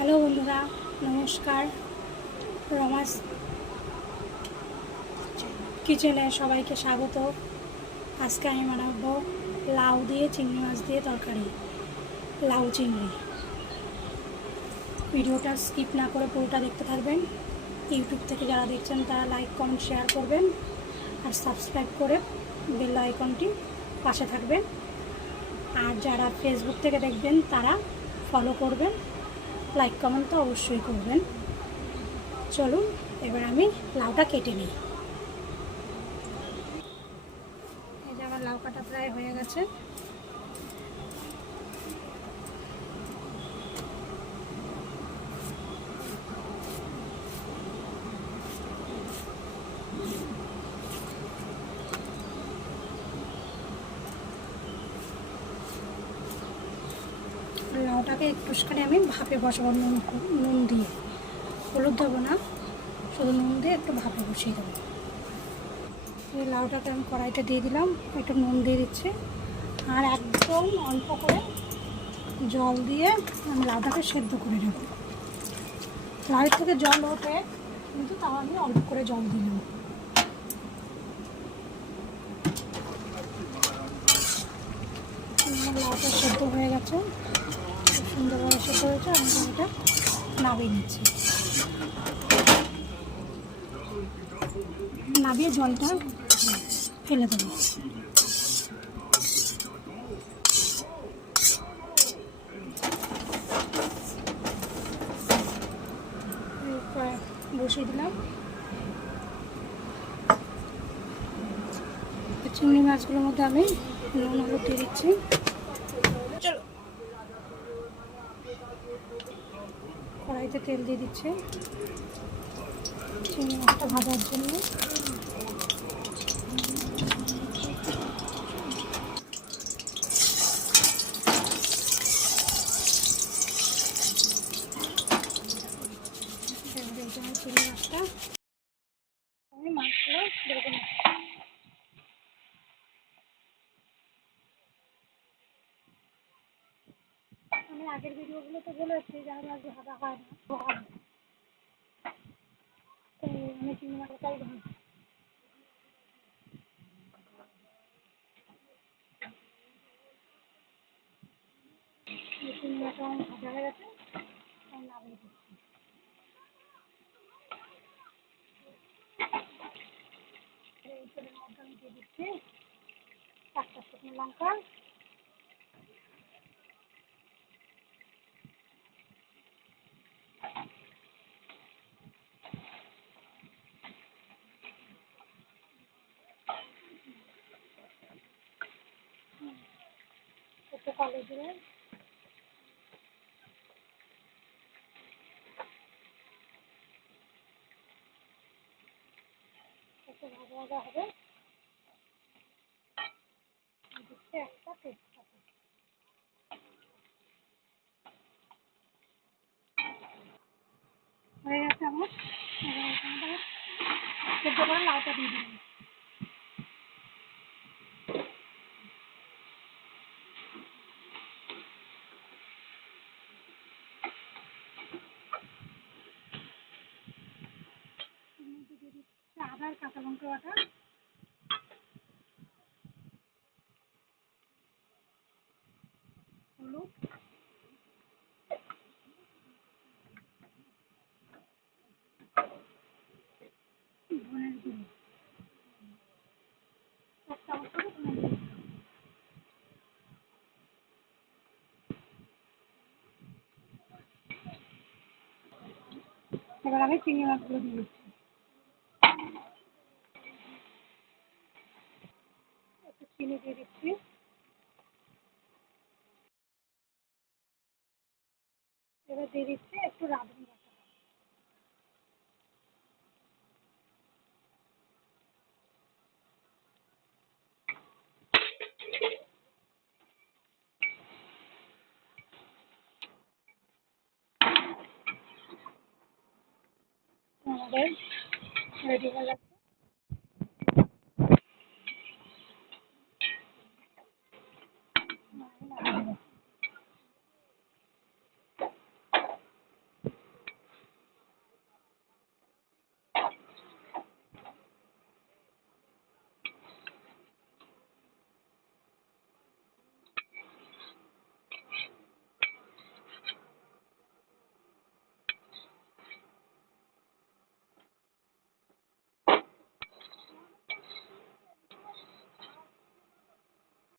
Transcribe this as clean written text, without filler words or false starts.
Hello বন্ধুরা, নমস্কার। রমাস কিচেনে সবাইকে স্বাগত। আজকে আমি বানাবো লাউ দিয়ে চিংড়ি মাছ দিয়ে তরকারি, লাউ চিংড়ি। ভিডিওটা স্কিপ না করে পুরোটা দেখতে থাকবেন। ইউটিউব থেকে যারা দেখছেন তারা লাইক, কমেন্ট, শেয়ার করবেন আর সাবস্ক্রাইব করে বেল আইকনটি পাশে থাকবেন। আর যারা ফেসবুক থেকে দেখবেন তারা ফলো করবেন, লাইক কমেন্ট তো অবশ্যই করবেন। চলুন এবার আমি লাউটা কেটে নিই। এই যে আমার লাউ কাটা প্রায় হয়ে গেছে। লাউটাকে একটুখানি আমি ভাপে বসাবো, নুন দিয়ে, হলুদ দেবো না, শুধু নুন দিয়ে একটু ভাপে বসিয়ে দেবো। এই লাউটাকে আমি কড়াইতে দিয়ে দিলাম, একটু নুন দিয়ে দিচ্ছি আর একদম অল্প করে জল দিয়ে আমি লাউটাকে সেদ্ধ করে নেব। লাউয়ের থেকে জল ওঠে, কিন্তু তাও আমি অল্প করে জল দিলাম। লাউটা সেদ্ধ হয়ে গেছে, খুব সুন্দরভাবে সেদ্ধ হয়েছে। আমি এটা নামিয়ে নিচ্ছি। নামিয়ে জলটা ফেলে দেবো। বসিয়ে দিলাম। চিংড়ি মাছগুলোর মধ্যে আমি নুন হলুদ দিয়ে দিচ্ছি। কড়াইতে তেল দিয়ে দিচ্ছি চিংড়ি মাছটা ভাজার জন্য। চিংড়ি মাছটা আমি মাছগুলো বেরোবো না। আমি আগের ভিডিওগুলোতে বলেছি যারা মাছ ভাজা হয় না, তো আমি চিংড়ি মাছটাই ভাজি। চিংড়ি মাছটা আমার ভাজা হয়ে গেছে, আমি নামিয়ে দিচ্ছি। এই তেলের মধ্যে আমি দিয়ে দিচ্ছি 4টা শুকনো লঙ্কা, একটু কালো জিরে, একটু ভাজা ভাজা হবে। দিচ্ছি একটা তেজপাতা। হয়ে গেছে আমার। সেদ্ধ করে লাউটা দিয়ে দিলাম। দিয়ে দিচ্ছি আদা আর কাঁচা লঙ্কা বাটা, হলুদ, ধনের গুঁড়ো, 1 চামচ করে ধনের গুঁড়ো। এবার আমি চিংড়ি মাছগুলো দিয়ে দিচ্ছি। একটু চিনি দিয়ে দিচ্ছি। এবার দিয়ে দিচ্ছি একটু রাঁধুনি বাটা। আমাদের রেডি হয়ে গেছে।